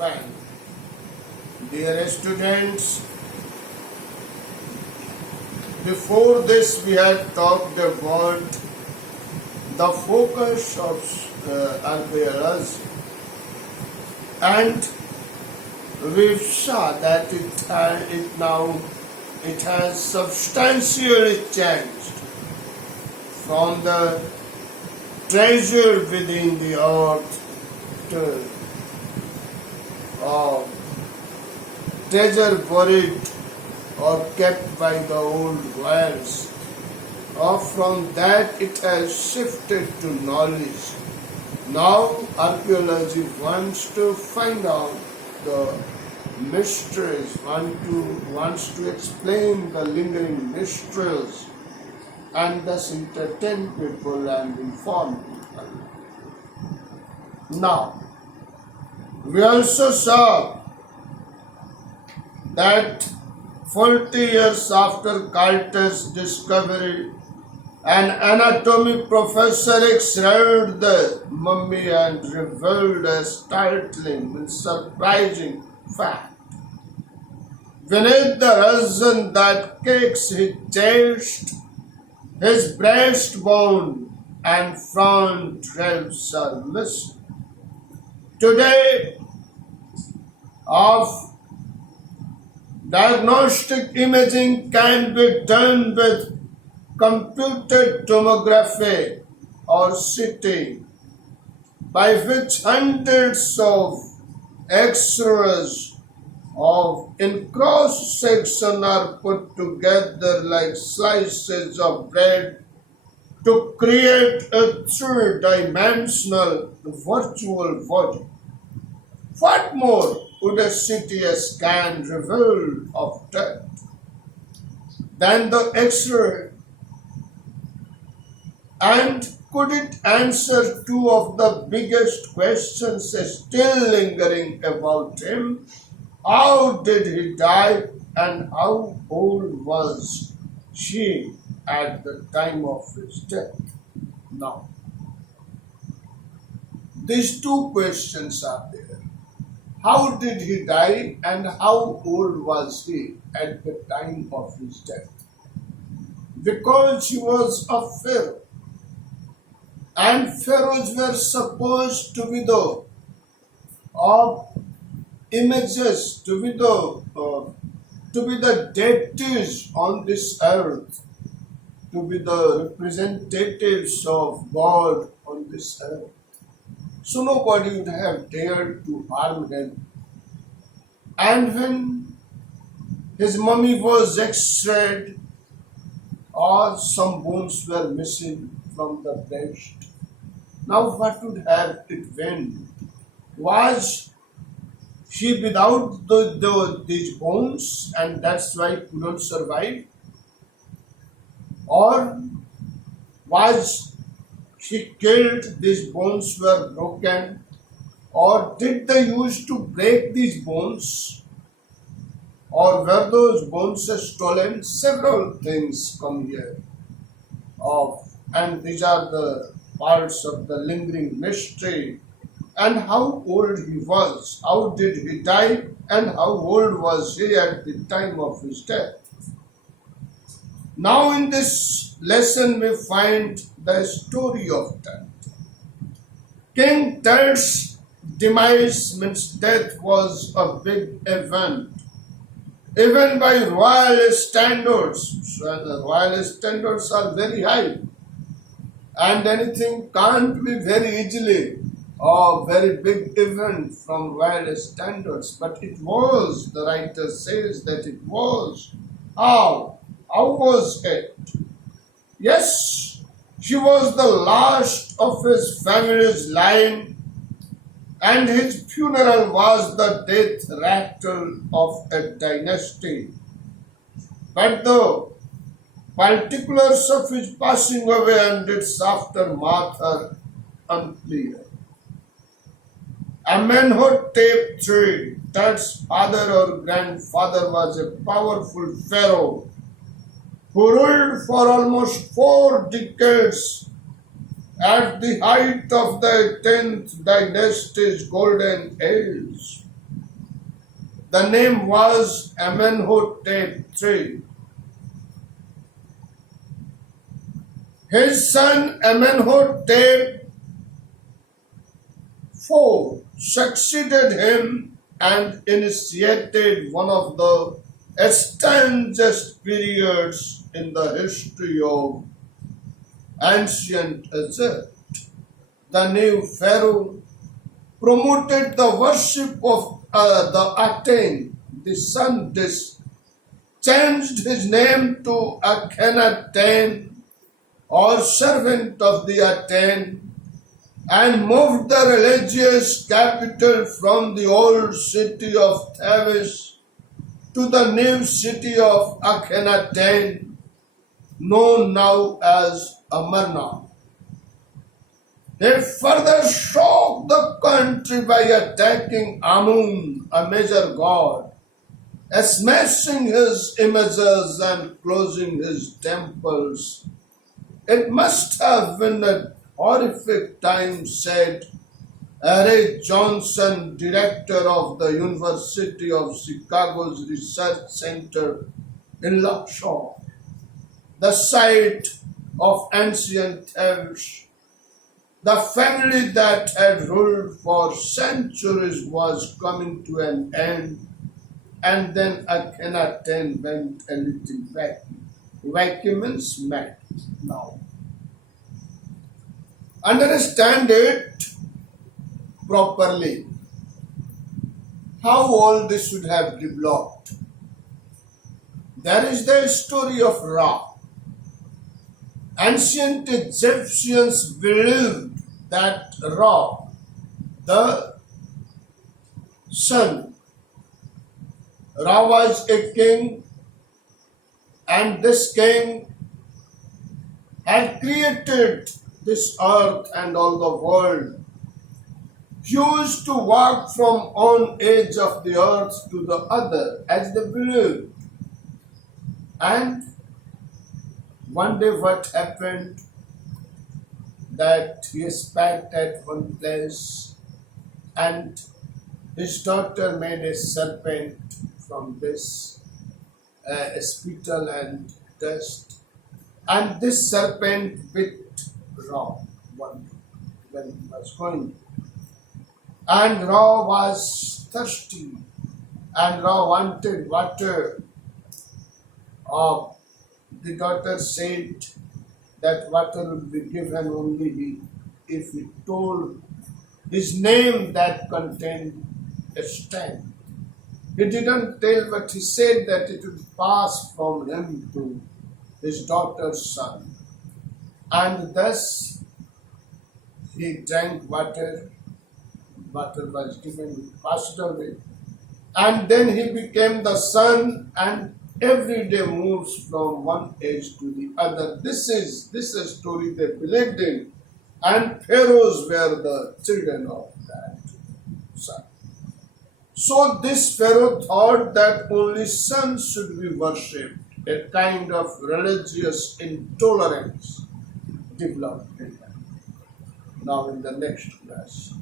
Fine. Dear students, before this we had talked about the focus of archaeology, and we saw that it has substantially changed from the treasure within the earth to treasure buried or kept by the old royals. Or from that it has shifted to knowledge. Now archaeology wants to find out the mysteries, wants to explain the lingering mysteries, and thus entertain people and inform people. Now, we also saw that 40 years after Carter's discovery, an anatomy professor x-rayed the mummy and revealed a startling and surprising fact. Beneath the resin that cakes his chest, his breastbone and front ribs are missing. Today, of diagnostic imaging can be done with computed tomography or CT, by which hundreds of X-rays in cross section are put together like slices of bread to create a three-dimensional virtual body. What more would a CT scan reveal of death than the X-ray? And could it answer two of the biggest questions still lingering about him? How did he die and how old was she at the time of his death? Now, these two questions are there. How did he die and how old was he at the time of his death? Because he was a pharaoh, and pharaohs were supposed to be the images, to be the deities on this earth, to be the representatives of God on this earth. So nobody would have dared to harm him. And when his mummy was x-rayed, or some bones were missing from the breast. Now what would have it been? Was she without these bones and that's why he could not survive? Or was she killed, these bones were broken? Or did they use to break these bones? Or were those bones stolen? Several things come here. And these are the parts of the lingering mystery. And how old he was, how did he die, and how old was he at the time of his death. Now in this lesson we find the story of death. King Tut's demise means death was a big event, even by royal standards. So the royal standards are very high, and anything can't be very easily a very big event from royal standards. But it was, the writer says that it was. How? How was it? Yes, she was the last of his family's line, and his funeral was the death rattle of a dynasty. But the particulars of his passing away and its aftermath are unclear. Amenhotep III, Tut's father or grandfather, was a powerful pharaoh who ruled for almost 4 decades at the height of the 10th dynasty's golden age. The name was Amenhotep III. His son Amenhotep IV succeeded him and initiated one of the strangest periods in the history of ancient Egypt. The new pharaoh promoted the worship of the Aten, the sun dish, changed his name to Akhenaten or servant of the Aten, and moved the religious capital from the old city of Thebes to the new city of Akhenaten, known now as Amarna. He further shocked the country by attacking Amun, a major god, smashing his images and closing his temples. It must have been a horrific time, said Ray Johnson, director of the University of Chicago's Research Center in Luxor, the site of ancient Thebes. The family that had ruled for centuries was coming to an end, and then Akhenaten went a little vacuum. Vacuum means mad now. Understand it properly. How all this should have developed. There is the story of Ra. Ancient Egyptians believed that Ra, the sun, Ra was a king, and this king had created this earth and all the world. He used to walk from one edge of the earth to the other as they believed. And one day what happened, that he spat at one place and his daughter made a serpent from this spittle and dust, and this serpent bit Ra one day when he was going, and Ra was thirsty and Ra wanted water. The daughter said that water would be given only if he told his name that contained a stone. He didn't tell, but he said that it would pass from him to his daughter's son. And thus he drank water. Water was given, it passed away. And then he became the sun, and every day moves from one age to the other. This is a story they believed in, and pharaohs were the children of that sun. So this pharaoh thought that only sun should be worshipped. A kind of religious intolerance developed in them. Now in the next class.